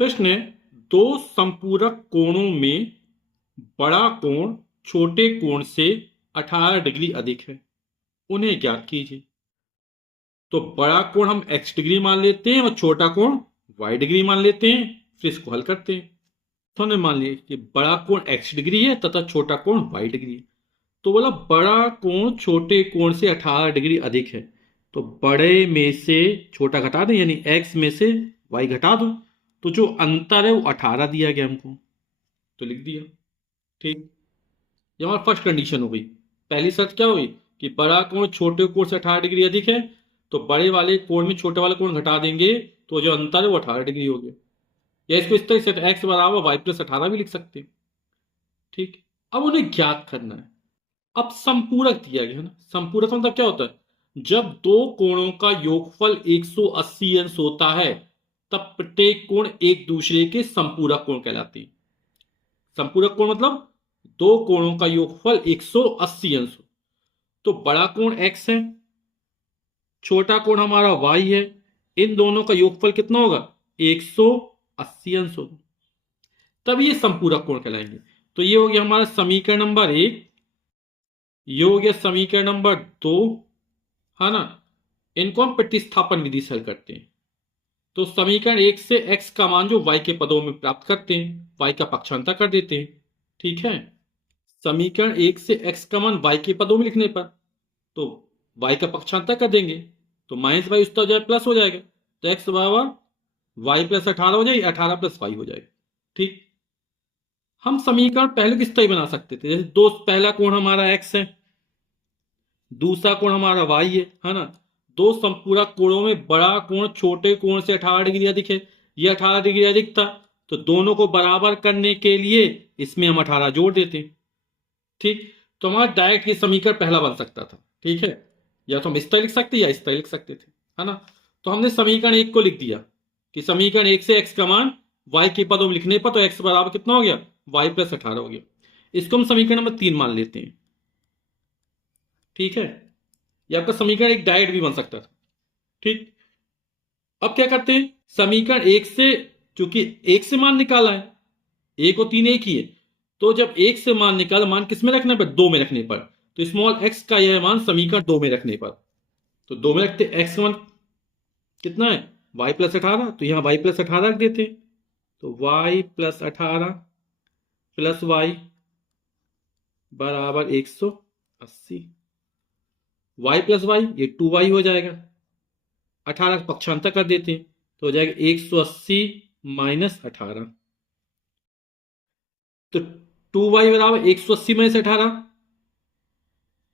प्रश्न है, दो संपूरक कोणों में बड़ा कोण छोटे कोण से 18 डिग्री अधिक है, उन्हें ज्ञात कीजिए। तो बड़ा कोण हम x डिग्री मान लेते हैं और छोटा कोण y डिग्री मान लेते हैं। फिर इसको हल करते हैं। तो हमने मान लिया कि बड़ा कोण x डिग्री है तथा छोटा कोण y डिग्री है। तो बोला बड़ा कोण छोटे कोण से 18 डिग्री अधिक है, तो बड़े में से छोटा घटा दें, यानी x में से y घटा दो। तो जो अंतर है वो 18 दिया गया हमको, तो लिख दिया। ठीक, ये हमारी फर्स्ट कंडीशन हो गई। पहली शर्त क्या हुई कि बड़ा कोण छोटे कोण से 18 डिग्री अधिक है, तो बड़े वाले कोण में छोटे वाले कोण घटा देंगे तो जो अंतर है वो 18 डिग्री हो गया। या इसको इस तरह से x बराबर y प्लस 18 भी लिख सकते हैं। ठीक, अब उन्हें ज्ञात करना है। अब संपूरक दिया गया है ना, संपूरक मतलब क्या होता है, जब दो कोणों का योगफल 180 अंश होता है तब प्रत्येक कोण एक दूसरे के संपूरक कोण कहलाते हैं। संपूरक कोण मतलब दो कोणों का योगफल 180 अंश हो। तो बड़ा कोण x है, छोटा कोण हमारा y है, इन दोनों का योगफल कितना होगा, 180 अंश होगा, तब ये संपूरक कोण कहलाएंगे। तो ये हो गया हमारा समीकरण नंबर 1, ये हो गया समीकरण नंबर 2, है ना। इनको हम प्रतिस्थापन विधि से हल करते हैं। तो समीकरण 1 से x का मान जो y के पदों में प्राप्त करते हैं, y का पक्षांतर कर देते हैं। ठीक है, समीकरण 1 से x का मान y के पदों में लिखने पर तो y का पक्षांतर कर देंगे, तो माइनस वाई उस तरह प्लस हो जाएगा। तो x बराबर y प्लस 18 हो जाएगी, 18 प्लस y हो जाएगा। ठीक, हम समीकरण पहले किस तरह बना सकते थे, जैसे दो पहला कोण हमारा x है, दूसरा कोण हमारा y है ना। दो संपूरक कोणों में बड़ा कोण छोटे कोण से 18 डिग्री अधिक है, ये 18 डिग्री अधिक था, तो दोनों को बराबर करने के लिए इसमें हम 18 जोड़ देते हैं। ठीक, तो हमारा डायरेक्ट ये समीकरण पहला बन सकता था। ठीक है, या तो हम इस तरह लिख सकते या इस तरह लिख सकते थे, है ना। तो हमने समीकरण 1 को लिख दिया कि समीकरण 1 से x का मान y के पदों में लिखने पर तो x बराबर कितना हो गया, y प्लस 18 हो गया। इसको हम समीकरण नंबर 3 मान लेते हैं। ठीक है, ये आपका समीकरण एक डायरेक्ट भी बन सकता था। ठीक, अब क्या करते हैं, समीकरण 1 से, चूंकि 1 से मान निकाला है, 1 और 3 एक ही है, तो जब 1 से मान निकाला, मान किस में रखने पर, 2 में रखने पर, तो स्मॉल x का यह मान समीकरण 2 में रखने पर, तो 2 में रखते x का मान कितना है, y प्लस 18, तो यहां y प्लस 18 रख देते हैं। तो y प्लस 18 प्लस y बराबर 180, y प्लस y ये 2y हो जाएगा, 18 पक्षांतर कर देते हैं तो हो जाएगा 180 माइनस 18। तो 2y बराबर 180 माइनस 18,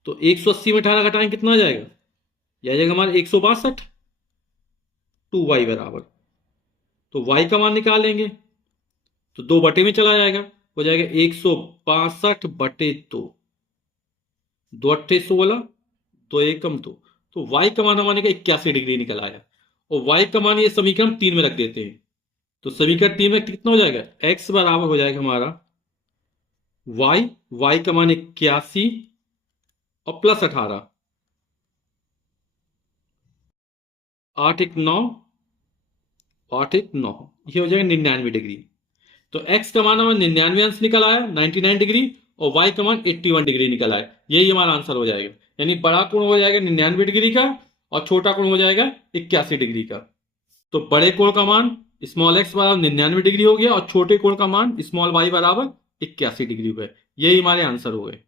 तो 180 में 18 घटाएं कितना आ जाएगा, यह आ जाएगा हमारा 162। 2y बराबर, तो y का मान निकालेंगे तो 2 बटे में चला जाएगा, हो जाएगा 162 बटे 2, 2 अट्ठे 16, 2 एकम 2, तो y का मान हमारे का 81 डिग्री निकल आया। और y का मान ये समीकरण 3 में रख देते हैं, तो समीकरण 3 में कितना हो जाएगा, x बराबर हो जाएगा हमारा y का मान 81 और प्लस 18, 8 1 9, 8 1 9, ये हो जाएगा 99 डिग्री। तो x का मान हमारा 99 अंश निकल आया, 99 डिग्री, और y का मान 81 डिग्री निकल आया। यही हमारा आंसर हो जाएगा, यानी बड़ा कोण हो जाएगा 99 डिग्री का और छोटा कोण हो जाएगा 81 डिग्री का। तो बड़े कोण का मान स्मॉल x बराबर 99 डिग्री हो गया और छोटे कोण का मान स्मॉल y बराबर 81 डिग्री हो गया। यही हमारे आंसर हो गए।